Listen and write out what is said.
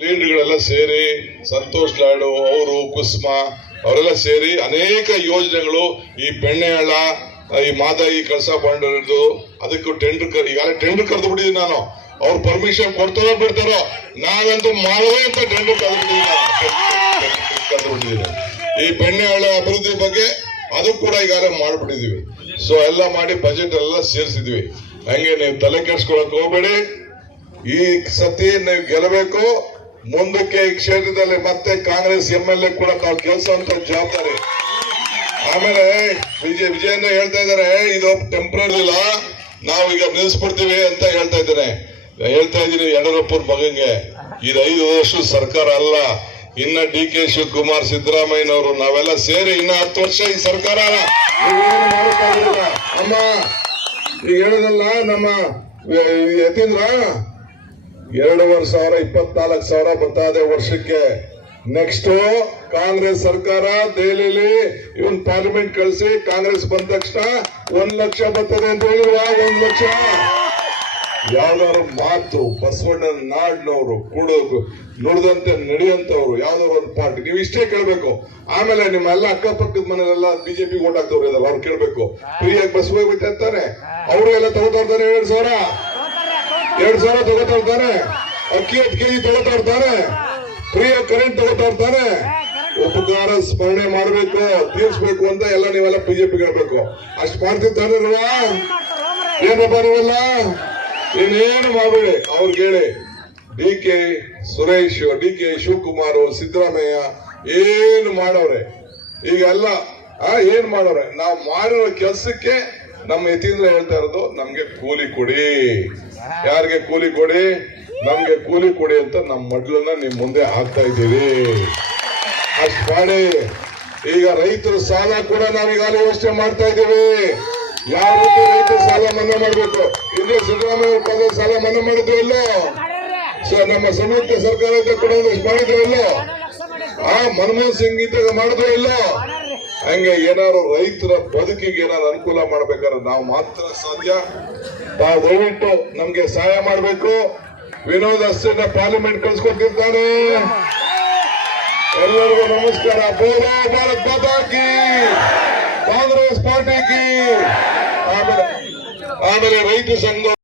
ಲೀಡರ್ಗಳೆಲ್ಲ ಸೇರಿ ಸಂತೋಷ್ ಲಾಡು ಅವರು ಕುಸುಮಾ ಅವರೆಲ್ಲ ಸೇರಿ ಅನೇಕ ಯೋಜನೆಗಳು ಈ ಬೆಣ್ಣೆಹಳ್ಳ ಈ ಮಾದಾಯಿ ಕಳಸಾ ಬಂಡೂರಿದ್ದು ಅದಕ್ಕೂ ಟೆಂಡರ್ ಈಗಾಗಲೇ ಟೆಂಡರ್ ಕರೆದು ಬಿಟ್ಟಿದ್ದೀನಿ ನಾನು. ಅವ್ರು ಪರ್ಮಿಷನ್ ಕೊಡ್ತಾರೋ ಬಿಡ್ತಾರೋ ನಾವಂತೂ ಮಾಡುವೆ ಅಂತ ಟೆಂಡರ್ ಕರೆದು ಬಿಟ್ಟಿದ್ದೀನಿ. ಈ ಬೆಣ್ಣೆಹಳ್ಳ ಅಭಿವೃದ್ಧಿ ಬಗ್ಗೆ ಅದು ಕೂಡ ಈಗಾಗಲೇ ಮಾಡ್ಬಿಟ್ಟಿದೀವಿ. ಸೊ ಎಲ್ಲ ಮಾಡಿ ಬಜೆಟ್ ಎಲ್ಲ ಸೇರಿಸಿದ್ವಿ. ಹಂಗೆ ನೀವು ತಲೆ ಕೆಡ್ಸ್ಕೊಳಕ್ ಹೋಗ್ಬೇಡಿ. ಈ ಸತಿ ನೀವು ಗೆಲ್ಲಬೇಕು. ಮುಂದಕ್ಕೆ ಈ ಕ್ಷೇತ್ರದಲ್ಲಿ ಮತ್ತೆ ಕಾಂಗ್ರೆಸ್ MLA ಕೂಡ ನಾವು ಗೆಲ್ಸುವಂತ ಜವಾಬ್ದಾರಿ. ಆಮೇಲೆ ವಿಜಯೇಂದ್ರ ಹೇಳ್ತಾ ಇದಾರೆ ಇದು ಟೆಂಪ್ರರಿ ಇಲ್ಲ, ನಾವೀಗ ನಿಲ್ಲಿಸ್ಬಿಡ್ತೀವಿ ಅಂತ ಹೇಳ್ತಾ ಇದ್ದೀನಿ ಯಡಿಯೂರಪ್ಪನ ಮಗಂಗೆ. ಇದು 5 ವರ್ಷದ ಸರ್ಕಾರ ಅಲ್ಲ, ಇನ್ನ DK ಶಿವಕುಮಾರ್ ಸಿದ್ದರಾಮಯ್ಯನವರು ನಾವೆಲ್ಲ ಸೇರಿ ಇನ್ನ 10 ವರ್ಷ ಈ ಸರ್ಕಾರ ಅಮ್ಮ ಈಗ ಹೇಳೋದಲ್ಲ. ನಮ್ಮ ಯತೀಂದ್ರ 2,24,000 ಬರ್ತಾದೆ ವರ್ಷಕ್ಕೆ. ನೆಕ್ಸ್ಟ್ ಕಾಂಗ್ರೆಸ್ ಸರ್ಕಾರ ದೆಹಲಿಯಲ್ಲಿ ಇವನ್ ಪಾರ್ಲಿಮೆಂಟ್ ಕಳಿಸಿ ಕಾಂಗ್ರೆಸ್ ಬಂದ ತಕ್ಷಣ 1 ಲಕ್ಷ ಬರ್ತದೆ ಅಂತ ಹೇಳಿಲ್ವಾ? 1 ಲಕ್ಷ. ಯಾವ್ದಾದ್ರು ಮಾತು ಬಸವಣ್ಣನ ನಾಡಿನವರು ಕೂಡೋದು ನುಡಿದಂತೆ ನಡೆಯುವಂತವ್ರು ಯಾವ್ದಾದ್ರು ಒಂದು ಪಾರ್ಟಿ ನೀವು ಇಷ್ಟೇ ಕೇಳ್ಬೇಕು. ಆಮೇಲೆ ನಿಮ್ಮ ಎಲ್ಲ ಅಕ್ಕಪಕ್ಕದ ಮನೆಯಲ್ಲ ಬಿಜೆಪಿ ಓಟ್ ಹಾಕ್ತವ್ರು ಇದಾರೆ, ಅವ್ರು ಕೇಳ್ಬೇಕು. ಫ್ರೀಯಾಗಿ ಬಸ್ ಹೋಗ್ಬಿಟ್ಟು ಅಂತಾನೆ ಅವರು ಎಲ್ಲ ತಗೋತಾ ಇರ್ತಾರೆ. 2,000 ತಗೋತಾ ಇರ್ತಾರೆ. ಅಕ್ಕಿ 10 ಕೆಜಿ ತಗೋತಾ ಇರ್ತಾರೆ. ಫ್ರೀಯಾಗಿ ಕರೆಂಟ್ ತಗೋತಾ ಇರ್ತಾರೆ. ಉಪಕಾರ ಸ್ಮರಣೆ ಮಾಡಬೇಕು, ತೀರ್ಸ್ಬೇಕು ಅಂತ ಎಲ್ಲ ನೀವೆಲ್ಲ ಬಿಜೆಪಿ ಹೇಳ್ಬೇಕು. ಅಷ್ಟು ಮಾಡ್ತಿರ್ತಾನೆ ಏನಪ್ಪ ನೀವೆಲ್ಲ ಏನೇನು ಮಾಡಬೇಡಿ. ಅವ್ರಿಗೆ ಹೇಳಿ DK ಸುರೇಶ್, DK ಶಿವಕುಮಾರ್, ಸಿದ್ದರಾಮಯ್ಯ ಏನು ಮಾಡವ್ರೆ ಈಗ ಎಲ್ಲ ಏನ್ ಮಾಡವ್ರೆ. ನಾವು ಮಾಡಿರೋ ಕೆಲ್ಸಕ್ಕೆ ನಮ್ಮ ಯತೀಂದ್ರ ಹೇಳ್ತಾ ಇರೋದು ನಮ್ಗೆ ಕೂಲಿ ಕೊಡಿ. ಯಾರಿಗೆ ಕೂಲಿ ಕೊಡಿ? ನಮ್ಗೆ ಕೂಲಿ ಕೊಡಿ ಅಂತ ನಮ್ಮ ಮಡ್ಲನ್ನ ನಿಮ್ ಮುಂದೆ ಹಾಕ್ತಾ ಇದ್ದೀವಿ. ಅಷ್ಟು ಮಾಡಿ. ಈಗ ರೈತರ ಸಾಲ ಕೂಡ ನಾವೀಗಾಗಲೇ ಯೋಚನೆ ಮಾಡ್ತಾ ಇದ್ದೀವಿ. ಯಾವ ರೀತಿ ರೈತರ ಸಾಲ ಮನ್ನಾ ಮಾಡಬೇಕು. ಇದೇ ಸಿದ್ದರಾಮಯ್ಯ ಪದ ಸಾಲ ಮನ್ನಾ ಮಾಡಿದ್ರು ಇಲ್ಲೋ? ನಮ್ಮ ಸಂಯುಕ್ತ ಸರ್ಕಾರ ಕೂಡ ಮಾಡಿದ್ರು ಇಲ್ಲೋ? ಮನಮೋಹನ್ ಸಿಂಗ್ ಇದ್ದಾಗ ಮಾಡಿದ್ರು ಇಲ್ಲೋ? ಹಂಗೆ ಏನಾದ್ರು ರೈತರ ಬದುಕಿಗೆ ಏನಾದ್ರು ಅನುಕೂಲ ಮಾಡ್ಬೇಕಾದ್ರೆ ನಾವು ಮಾತ್ರ ಸಾಧ್ಯ. ತಾವು ದಯವಿಟ್ಟು ನಮ್ಗೆ ಸಹಾಯ ಮಾಡಬೇಕು. ವಿನೋದ್ ಅಷ್ಟೇನ ಪಾರ್ಲಿಮೆಂಟ್ ಕಳ್ಸಿಕೊಟ್ಟಿರ್ತಾನೆ. ಎಲ್ಲರಿಗೂ ನಮಸ್ಕಾರ. ಬೋಲೋ ಭಾರತ್ ಮಾತಾ ಕಿ, ಕಾಂಗ್ರೆಸ್ ಪಾರ್ಟಿ ಕಿ. ಆಮೇಲೆ ರೈತ ಸಂಘ